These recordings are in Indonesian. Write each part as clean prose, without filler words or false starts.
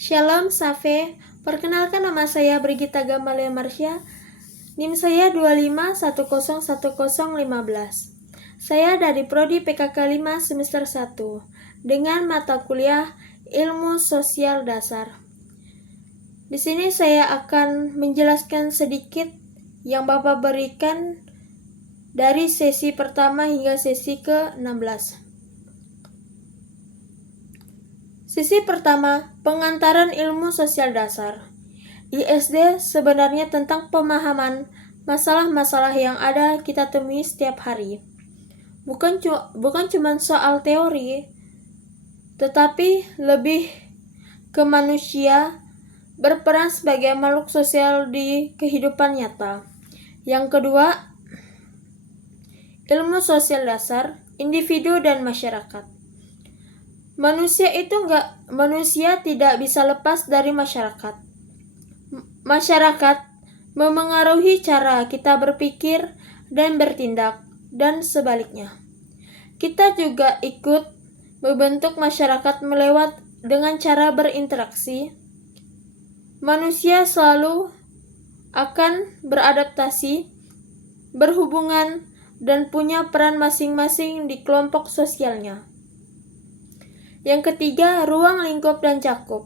Shalom Safe, perkenalkan nama saya Brigita Gamalia Marsya, NIM saya 25101015. Saya dari Prodi PKK 5 semester 1 dengan mata kuliah Ilmu Sosial Dasar. Di sini saya akan menjelaskan sedikit yang Bapak berikan dari sesi pertama hingga sesi ke-16. Sisi pertama, pengantaran ilmu sosial dasar. ISD sebenarnya tentang pemahaman masalah-masalah yang ada kita temui setiap hari. Bukan cuma soal teori, tetapi lebih ke manusia berperan sebagai makhluk sosial di kehidupan nyata. Yang kedua, ilmu sosial dasar, individu dan masyarakat. Manusia tidak bisa lepas dari masyarakat. Masyarakat memengaruhi cara kita berpikir dan bertindak, dan sebaliknya. Kita juga ikut membentuk masyarakat dengan cara berinteraksi. Manusia selalu akan beradaptasi, berhubungan, dan punya peran masing-masing di kelompok sosialnya. Yang ketiga, ruang lingkup dan cakup.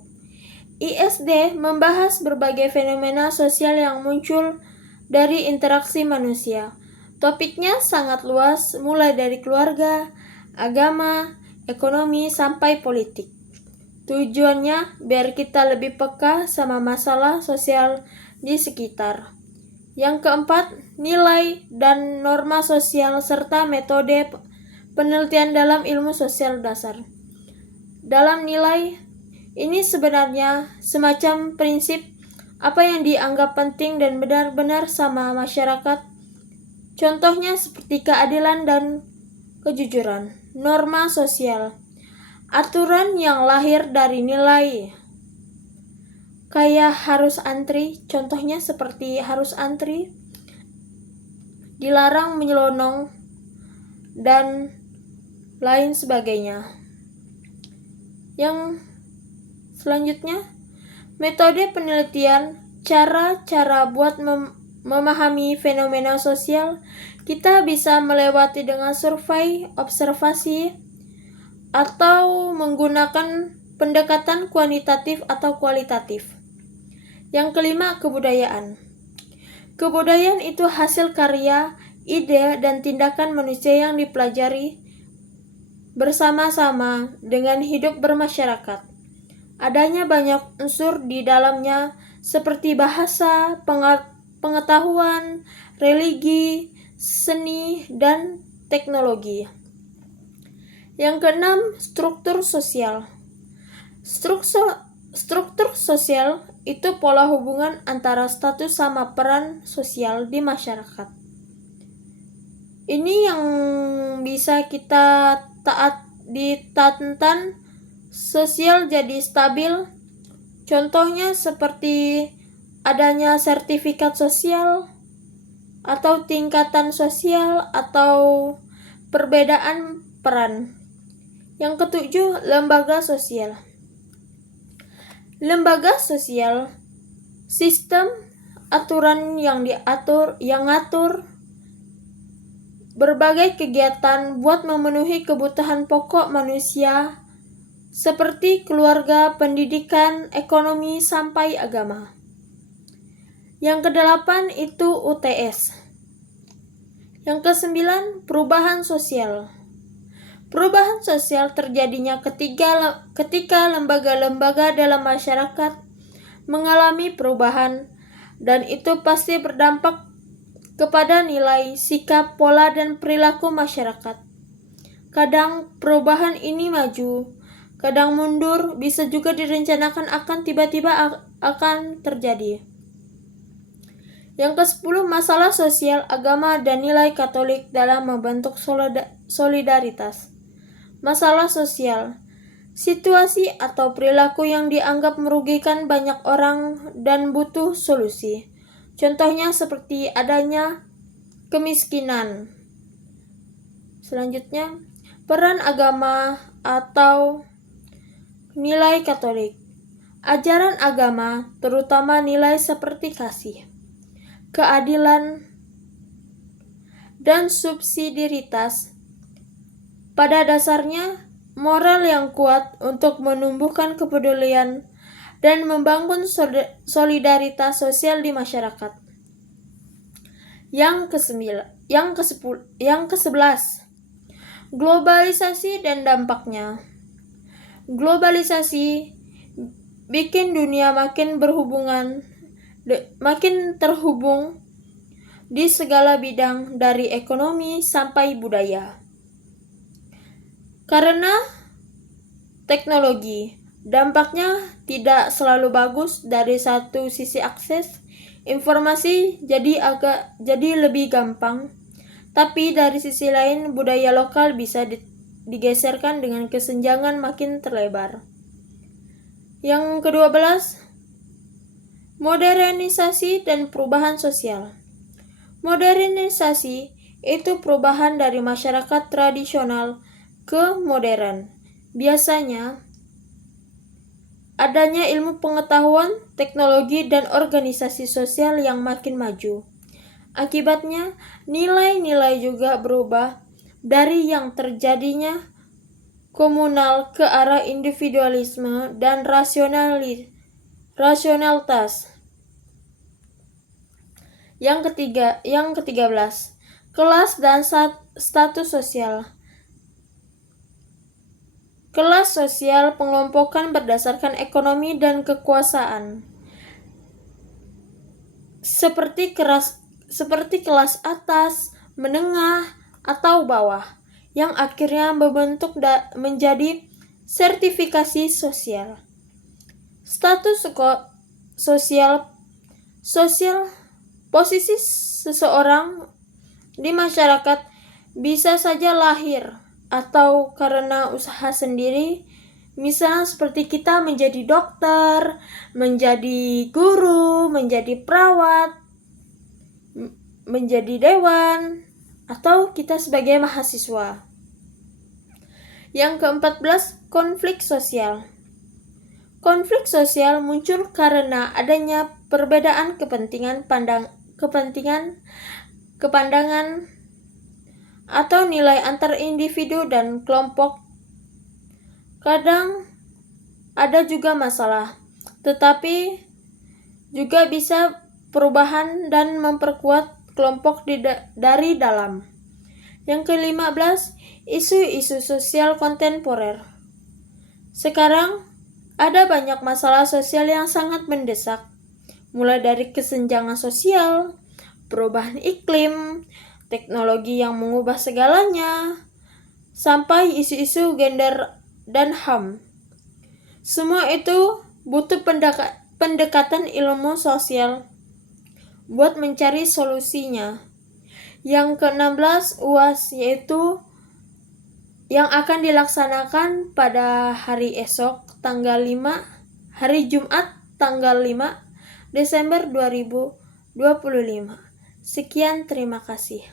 ISD membahas berbagai fenomena sosial yang muncul dari interaksi manusia. Topiknya sangat luas, mulai dari keluarga, agama, ekonomi, sampai politik. Tujuannya biar kita lebih peka sama masalah sosial di sekitar. Yang keempat, nilai dan norma sosial serta metode penelitian dalam ilmu sosial dasar. Dalam nilai, ini sebenarnya semacam prinsip apa yang dianggap penting dan benar-benar sama masyarakat. Contohnya seperti keadilan dan kejujuran. Norma sosial, aturan yang lahir dari nilai. Kayak harus antri, contohnya seperti harus antri, dilarang menyelonong, dan lain sebagainya. Yang selanjutnya, metode penelitian, cara-cara buat memahami fenomena sosial. Kita bisa melewati dengan survei, observasi, atau menggunakan pendekatan kuantitatif atau kualitatif. Yang kelima, kebudayaan. Kebudayaan itu hasil karya, ide, dan tindakan manusia yang dipelajari bersama-sama dengan hidup bermasyarakat. Adanya banyak unsur di dalamnya seperti bahasa, pengetahuan, religi, seni, dan teknologi. Yang keenam, struktur sosial. Struktur sosial itu pola hubungan antara status sama peran sosial di masyarakat. Ini yang bisa kita ditantang sosial jadi stabil. Contohnya seperti adanya sertifikat sosial, atau tingkatan sosial, atau perbedaan peran. Yang ketujuh, lembaga sosial. Lembaga sosial, sistem aturan yang ngatur berbagai kegiatan buat memenuhi kebutuhan pokok manusia seperti keluarga, pendidikan, ekonomi, sampai agama. Yang kedelapan itu UTS. Yang kesembilan, perubahan sosial. Perubahan sosial terjadinya ketika lembaga-lembaga dalam masyarakat mengalami perubahan, dan itu pasti berdampak kepada nilai, sikap, pola, dan perilaku masyarakat. Kadang perubahan ini maju, kadang mundur, bisa juga direncanakan akan tiba-tiba akan terjadi. Yang ke-10, masalah sosial, agama, dan nilai Katolik dalam membentuk solidaritas. Masalah sosial, situasi atau perilaku yang dianggap merugikan banyak orang dan butuh solusi. Contohnya seperti adanya kemiskinan. Selanjutnya, peran agama atau nilai Katolik. ajaran agama, terutama nilai seperti kasih, keadilan, dan subsidiaritas, pada dasarnya moral yang kuat untuk menumbuhkan kepedulian dan membangun solidaritas sosial di masyarakat. Yang ke-11, globalisasi dan dampaknya. Globalisasi bikin dunia makin terhubung di segala bidang dari ekonomi sampai budaya. Karena teknologi, dampaknya tidak selalu bagus. Dari satu sisi akses informasi jadi lebih gampang, tapi dari sisi lain budaya lokal bisa digeserkan dengan kesenjangan makin terlebar. Yang ke-12, modernisasi dan perubahan sosial. Modernisasi itu perubahan dari masyarakat tradisional ke modern. Biasanya adanya ilmu pengetahuan, teknologi, dan organisasi sosial yang makin maju. Akibatnya, nilai-nilai juga berubah dari yang terjadinya komunal ke arah individualisme dan rasionalitas. Yang ke-13, kelas dan status sosial. Kelas sosial pengelompokan berdasarkan ekonomi dan kekuasaan. Seperti kelas atas, menengah, atau bawah, yang akhirnya membentuk menjadi sertifikasi sosial. Status sosial, posisi seseorang di masyarakat bisa saja lahir atau karena usaha sendiri, misalnya seperti kita menjadi dokter, menjadi guru, menjadi perawat, menjadi dewan, atau kita sebagai mahasiswa. Yang ke-14, konflik sosial. Konflik sosial muncul karena adanya perbedaan kepandangan atau nilai antar individu dan kelompok. Kadang ada juga masalah, tetapi juga bisa perubahan dan memperkuat kelompok dari dalam. Yang ke-15, isu-isu sosial kontemporer. Sekarang ada banyak masalah sosial yang sangat mendesak, mulai dari kesenjangan sosial, perubahan iklim, teknologi yang mengubah segalanya, sampai isu-isu gender dan HAM. Semua itu butuh pendekatan ilmu sosial buat mencari solusinya. Yang ke-16, UAS, yaitu yang akan dilaksanakan pada hari esok, hari Jumat tanggal 5 Desember 2025. Sekian, terima kasih.